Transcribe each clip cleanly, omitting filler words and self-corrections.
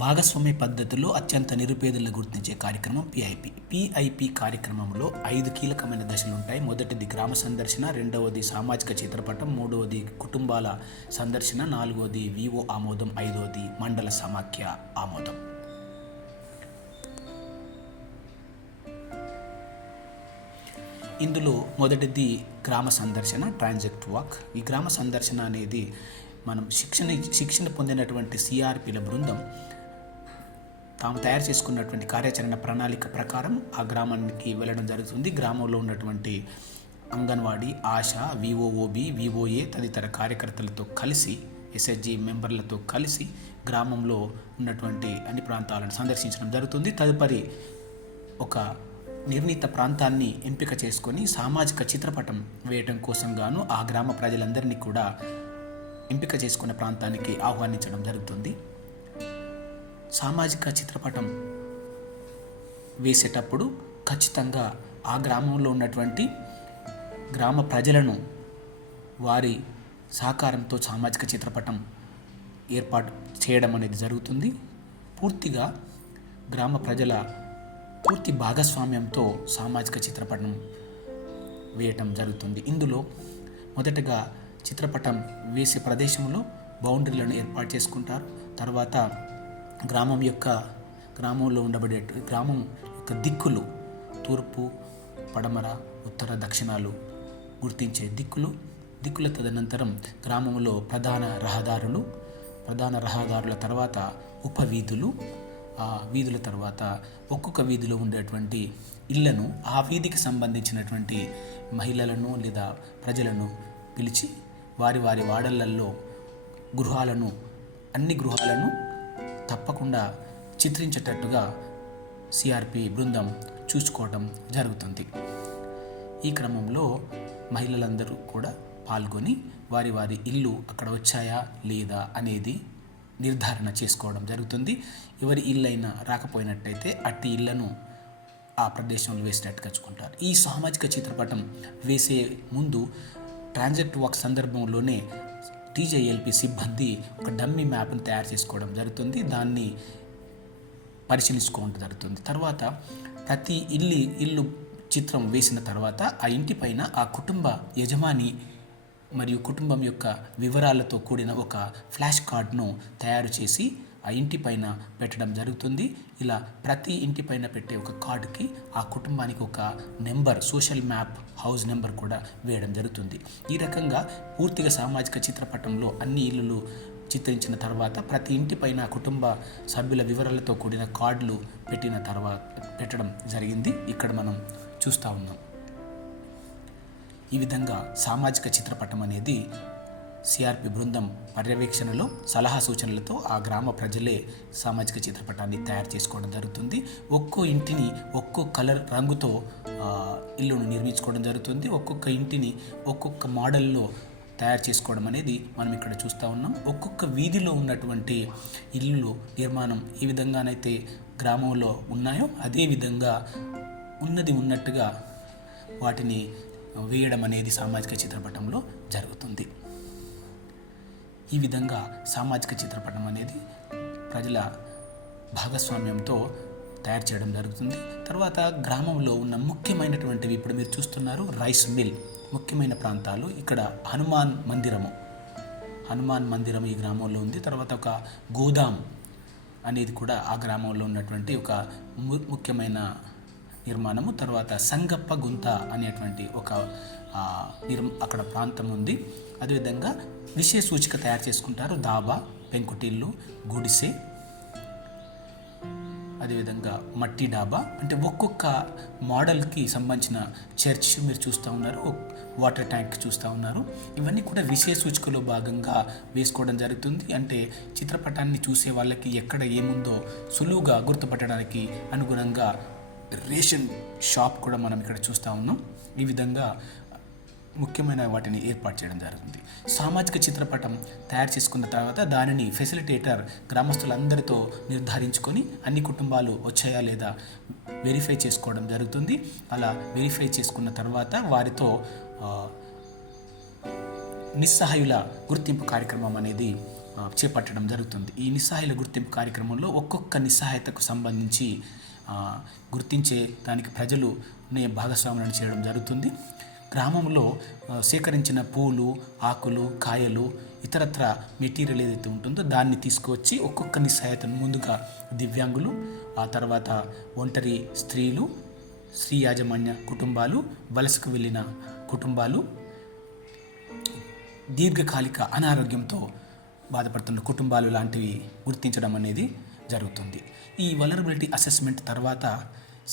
భాగస్వామ్య పద్ధతిలో అత్యంత నిరుపేదలను గుర్తించే కార్యక్రమం పిఐపి కార్యక్రమంలో 5 కీలకమైన దశలు ఉంటాయి. మొదటిది గ్రామ సందర్శన, రెండవది సామాజిక చిత్రపటం, మూడవది కుటుంబాల సందర్శన, నాలుగవది వివో ఆమోదం, ఐదవది మండల సమాఖ్య ఆమోదం. ఇందులో మొదటిది గ్రామ సందర్శన, ట్రాన్జెక్ట్ వాక్. ఈ గ్రామ సందర్శన అనేది మనం శిక్షణ పొందినటువంటి సిఆర్పిల బృందం తాము తయారు చేసుకున్నటువంటి కార్యాచరణ ప్రణాళిక ప్రకారం ఆ గ్రామానికి వెళ్ళడం జరుగుతుంది. గ్రామంలో ఉన్నటువంటి అంగన్వాడీ, ఆశా, విఓఓబి, విఓఏ తదితర కార్యకర్తలతో కలిసి, ఎస్హెచ్జి మెంబర్లతో కలిసి గ్రామంలో ఉన్నటువంటి అన్ని ప్రాంతాలను సందర్శించడం జరుగుతుంది. తదుపరి ఒక నిర్ణీత ప్రాంతాన్ని ఎంపిక చేసుకొని సామాజిక చిత్రపటం వేయటం కోసం గాను ఆ గ్రామ ప్రజలందరినీ కూడా ఎంపిక చేసుకున్న ప్రాంతానికి ఆహ్వానించడం జరుగుతుంది. సామాజిక చిత్రపటం వేసేటప్పుడు ఖచ్చితంగా ఆ గ్రామంలో ఉన్నటువంటి గ్రామ ప్రజలను వారి సహకారంతో సామాజిక చిత్రపటం ఏర్పాటు చేయడం అనేది జరుగుతుంది. పూర్తిగా గ్రామ ప్రజల పూర్తి భాగస్వామ్యంతో సామాజిక చిత్రపటం వేయటం జరుగుతుంది. ఇందులో మొదటగా చిత్రపటం వేసే ప్రదేశంలో బౌండరీలను ఏర్పాటు చేసుకుంటారు. తర్వాత గ్రామంలో ఉండబడే గ్రామం యొక్క దిక్కులు, తూర్పు, పడమర, ఉత్తర, దక్షిణాలు గుర్తించే దిక్కుల తదనంతరం గ్రామంలో ప్రధాన రహదారుల తర్వాత ఉపవీధులు, ఆ వీధుల తర్వాత ఒక్కొక్క వీధిలో ఉండేటువంటి ఇళ్లను, ఆ వీధికి సంబంధించినటువంటి మహిళలను లేదా ప్రజలను పిలిచి వారి వాడళ్లలో అన్ని గృహాలను తప్పకుండా చిత్రించేటట్టుగా సిఆర్పి బృందం చూసుకోవడం జరుగుతుంది. ఈ క్రమంలో మహిళలందరూ కూడా పాల్గొని వారి ఇల్లు అక్కడ వచ్చాయా లేదా అనేది నిర్ధారణ చేసుకోవడం జరుగుతుంది. ఎవరి ఇల్లైనా రాకపోయినట్టయితే అట్టి ఇళ్లను ఆ ప్రదేశంలో వేసినట్టు కచ్చుకుంటారు. ఈ సామాజిక చిత్రపటం వేసే ముందు ట్రాన్జెక్ట్ వాక్ సందర్భంలోనే టీజేఎల్పి సిబ్బంది ఒక డమ్మీ మ్యాప్ను తయారు చేసుకోవడం జరుగుతుంది. దాన్ని పరిశీలించుకోవడం జరుగుతుంది. తర్వాత ప్రతి ఇల్లు చిత్రం వేసిన తర్వాత ఆ ఇంటిపైన ఆ కుటుంబ యజమాని మరియు కుటుంబం యొక్క వివరాలతో కూడిన ఒక ఫ్లాష్ కార్డ్ను తయారు చేసి ఆ ఇంటిపైన పెట్టడం జరుగుతుంది. ఇలా ప్రతి ఇంటిపైన పెట్టే ఒక కార్డుకి ఆ కుటుంబానికి ఒక number, social map house number కూడా వేయడం జరుగుతుంది. ఈ రకంగా పూర్తిగా సామాజిక చిత్రపటంలో అన్ని ఇళ్ళు చిత్రించిన తర్వాత ప్రతి ఇంటిపైన కుటుంబ సభ్యుల వివరాలతో కూడిన కార్డులు పెట్టడం జరిగింది. ఇక్కడ మనం చూస్తూ ఉన్నాం. ఈ విధంగా సామాజిక చిత్రపటం అనేది సిఆర్పి బృందం పర్యవేక్షణలో సలహా సూచనలతో ఆ గ్రామ ప్రజలే సామాజిక చిత్రపటాన్ని తయారు చేసుకోవడం జరుగుతుంది. ఒక్కో ఇంటిని ఒక్కో కలర్ రంగుతో ఇల్లును నిర్మించుకోవడం జరుగుతుంది. ఒక్కొక్క ఇంటిని ఒక్కొక్క మోడల్లో తయారు చేసుకోవడం అనేది మనం ఇక్కడ చూస్తూ ఉన్నాం. ఒక్కొక్క వీధిలో ఉన్నటువంటి ఇల్లు నిర్మాణం ఏ విధంగానైతే గ్రామంలో ఉన్నాయో అదే విధంగా ఉన్నట్టుగా వాటిని వేయడం అనేది సామాజిక చిత్రపటంలో జరుగుతుంది. ఈ విధంగా సామాజిక చిత్రపటం అనేది ప్రజల భాగస్వామ్యంతో తయారు చేయడం జరుగుతుంది. తర్వాత గ్రామంలో ఉన్న ముఖ్యమైనటువంటివి ఇప్పుడు మీరు చూస్తున్నారు రైస్ మిల్, ముఖ్యమైన ప్రాంతాలు. ఇక్కడ హనుమాన్ మందిరం ఈ గ్రామంలో ఉంది. తర్వాత ఒక గోదాం అనేది కూడా ఆ గ్రామంలో ఉన్నటువంటి ఒక ముఖ్యమైన నిర్మాణము. తర్వాత సంగప్ప గుంత అనేటువంటి ఒక అక్కడ ప్రాంతం ఉంది. అదేవిధంగా విషయ సూచిక తయారు చేసుకుంటారు. దాబా, పెంకుటిల్లు, గుడిసె, అదేవిధంగా మట్టి డాబా, అంటే ఒక్కొక్క మోడల్కి సంబంధించిన చర్చ్ మీరు చూస్తూ ఉన్నారు, వాటర్ ట్యాంక్ చూస్తూ ఉన్నారు. ఇవన్నీ కూడా విషయ సూచికలో భాగంగా వేసుకోవడం జరుగుతుంది. అంటే చిత్రపటాన్ని చూసే వాళ్ళకి ఎక్కడ ఏముందో సులువుగా గుర్తుపట్టడానికి అనుగుణంగా రేషన్ షాప్ కూడా మనం ఇక్కడ చూస్తూ ఉన్నాం. ఈ విధంగా ముఖ్యమైన వాటిని ఏర్పాటు చేయడం జరుగుతుంది. సామాజిక చిత్రపటం తయారు చేసుకున్న తర్వాత దానిని ఫెసిలిటేటర్ గ్రామస్తులందరితో నిర్ధారించుకొని అన్ని కుటుంబాలు వచ్చాయా లేదా వెరిఫై చేసుకోవడం జరుగుతుంది. అలా వెరిఫై చేసుకున్న తర్వాత వారితో నిస్సహాయుల గుర్తింపు కార్యక్రమం అనేది చేపట్టడం జరుగుతుంది. ఈ నిస్సహాయుల గుర్తింపు కార్యక్రమంలో ఒక్కొక్క నిస్సహాయతకు సంబంధించి గుర్తించే దానికి ప్రజలు భాగస్వాములను చేయడం జరుగుతుంది. గ్రామంలో సేకరించిన పూలు, ఆకులు, కాయలు, ఇతరత్ర మెటీరియల్ ఏదైతే ఉంటుందో దాన్ని తీసుకువచ్చి ఒక్కొక్క నిస్సహాయతను ముందుగా దివ్యాంగులు, ఆ తర్వాత ఒంటరి స్త్రీలు, స్త్రీ యాజమాన్య కుటుంబాలు, వలసకు వెళ్ళిన కుటుంబాలు, దీర్ఘకాలిక అనారోగ్యంతో బాధపడుతున్న కుటుంబాలు లాంటివి గుర్తించడం అనేది జరుగుతుంది. ఈ వలనరబిలిటీ అసెస్మెంట్ తర్వాత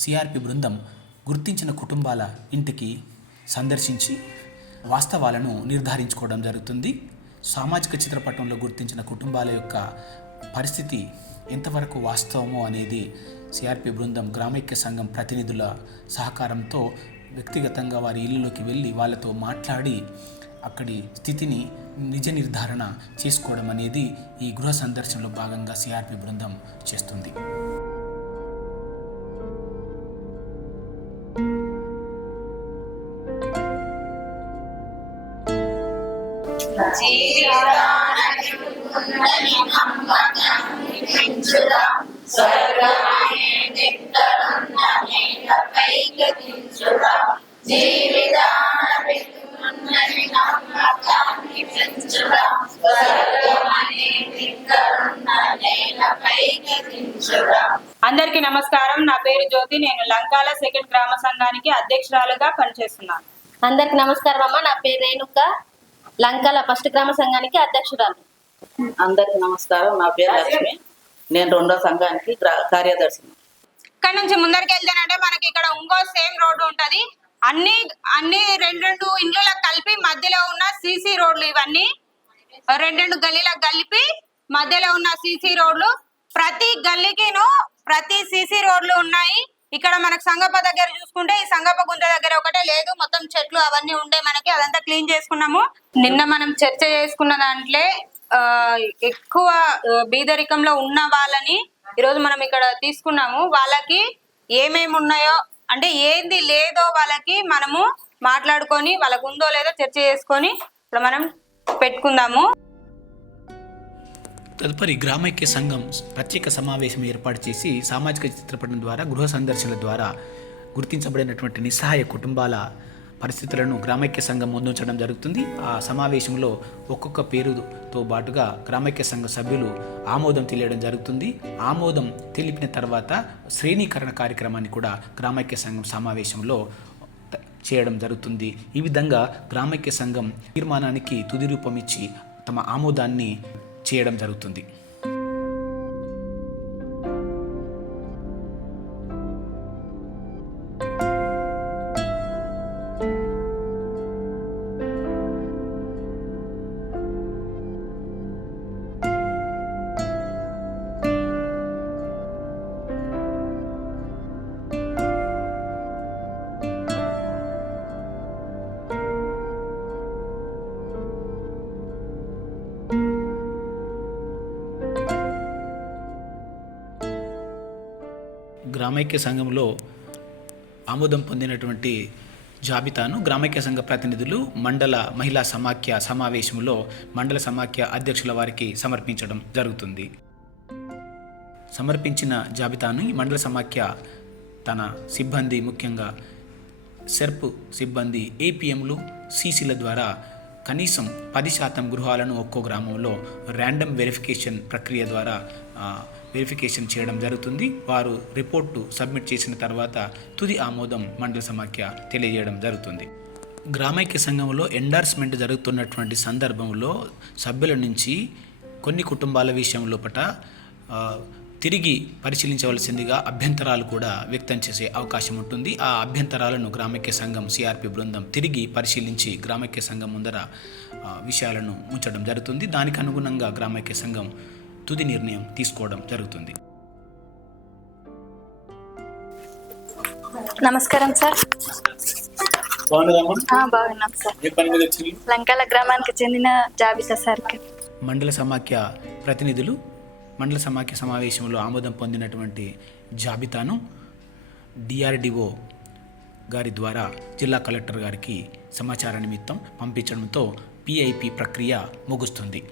సిఆర్పి బృందం గుర్తించిన కుటుంబాల ఇంటికి సందర్శించి వాస్తవాలను నిర్ధారించుకోవడం జరుగుతుంది. సామాజిక చిత్రపటంలో గుర్తించిన కుటుంబాల యొక్క పరిస్థితి ఎంతవరకు వాస్తవమో అనేది సిఆర్పి బృందం గ్రామైక్య సంఘం ప్రతినిధుల సహకారంతో వ్యక్తిగతంగా వారి ఇల్లులోకి వెళ్ళి వాళ్ళతో మాట్లాడి అక్కడి స్థితిని నిజ నిర్ధారణ చేసుకోవడం అనేది ఈ గృహ సందర్శనలో భాగంగా సిఆర్పి బృందం చేస్తుంది. అందరికీ నమస్కారం. నా పేరు జ్యోతి. నేను లంకాల సెకండ్ గ్రామ సంఘానికి అధ్యక్షురాలుగా పనిచేస్తున్నాను. అందరికి నమస్కారం అమ్మ. నా పేరు రేణుక. లంకాల ఫస్ట్ గ్రామ సంఘానికి అధ్యక్షురాలు. అందరికి నమస్కారం. నా పేరు లక్ష్మి. నేను రెండో సంఘానికి కార్యదర్శిని. ఇక్కడ నుంచి ముందరికి వెళ్తేనంటే మనకి ఇక్కడ ఇంకో సేమ్ రోడ్డు ఉంటది. అన్ని రెండు ఇండ్లకు కలిపి మధ్యలో ఉన్న సీసీ రోడ్లు, ఇవన్నీ రెండు గల్లీలకు కలిపి మధ్యలో ఉన్న సీసీ రోడ్లు. ప్రతి గల్లీకిను ప్రతి సీసీ రోడ్లు ఉన్నాయి. ఇక్కడ మనకు సంగప దగ్గర చూసుకుంటే ఈ సంగప గుంత దగ్గర ఒకటే లేదు, మొత్తం చెట్లు అవన్నీ ఉండే మనకి అదంతా క్లీన్ చేసుకున్నాము. నిన్న మనం చర్చ చేసుకున్న దాంట్లో ఎక్కువ బీదరికంలో ఉన్న వాళ్ళని ఈరోజు మనం ఇక్కడ తీసుకున్నాము. వాళ్ళకి ఏమేమి ఉన్నాయో అంటే ఏంది లేదో వాళ్ళకి మనము మాట్లాడుకొని వాళ్ళకు ఉందో లేదో చర్చ చేసుకొని ఇప్పుడు మనం పెట్టుకుందాము. తదుపరి గ్రామైక్య సంఘం ప్రత్యేక సమావేశం ఏర్పాటు చేసి సామాజిక చిత్రపటం ద్వారా గృహ సందర్శనల ద్వారా గుర్తించబడినటువంటి నిస్సహాయ కుటుంబాల పరిస్థితులను గ్రామైక్య సంఘం ముందుంచడం జరుగుతుంది. ఆ సమావేశంలో ఒక్కొక్క పేరుతో పాటుగా గ్రామైక్య సంఘ సభ్యులు ఆమోదం తెలియడం జరుగుతుంది. ఆమోదం తెలిపిన తర్వాత శ్రేణీకరణ కార్యక్రమాన్ని కూడా గ్రామైక్య సంఘం సమావేశంలో చేయడం జరుగుతుంది. ఈ విధంగా గ్రామైక్య సంఘం తీర్మానానికి తుది రూపం ఇచ్చి తమ ఆమోదాన్ని చేయడం జరుగుతుంది. గ్రామైక్య సంఘంలో ఆమోదం పొందినటువంటి జాబితాను గ్రామైక్య సంఘ ప్రతినిధులు మండల మహిళా సమాఖ్య సమావేశంలో మండల సమాఖ్య అధ్యక్షుల వారికి సమర్పించడం జరుగుతుంది. సమర్పించిన జాబితాను మండల సమాఖ్య తన సిబ్బంది, ముఖ్యంగా సెర్ప్ సిబ్బంది, ఏపీఎంలు, సీసీల ద్వారా కనీసం 10% గృహాలను ఒక్కో గ్రామంలో ర్యాండమ్ వెరిఫికేషన్ ప్రక్రియ ద్వారా వెరిఫికేషన్ చేయడం జరుగుతుంది. వారు రిపోర్టు సబ్మిట్ చేసిన తర్వాత తుది ఆమోదం మండల సమాఖ్య తెలియజేయడం జరుగుతుంది. గ్రామైక్య సంఘంలో ఎండార్స్మెంట్ జరుగుతున్నటువంటి సందర్భంలో సభ్యుల నుంచి కొన్ని కుటుంబాల విషయం లోపట తిరిగి పరిశీలించవలసిందిగా అభ్యంతరాలు కూడా వ్యక్తం చేసే అవకాశం ఉంటుంది. ఆ అభ్యంతరాలను గ్రామైక్య సంఘం సిఆర్పి బృందం తిరిగి పరిశీలించి గ్రామైక్య సంఘం ముందర విషయాలను ఉంచడం జరుగుతుంది. దానికి అనుగుణంగా గ్రామైక్య సంఘం తుది నిర్ణయం తీసుకోవడం జరుగుతుంది. నమస్కారం సార్. బాగున్నాం సార్. లంకాల గ్రామానికి చెందిన జాబితా సార్. మండల సమాఖ్య ప్రతినిధులు మండల సమాఖ్య సమావేశంలో ఆమోదం పొందినటువంటి జాబితాను డిఆర్డిఓ గారి ద్వారా జిల్లా కలెక్టర్ గారికి సమాచార నిమిత్తం పంపించడంతో పిఐపి ప్రక్రియ ముగుస్తుంది.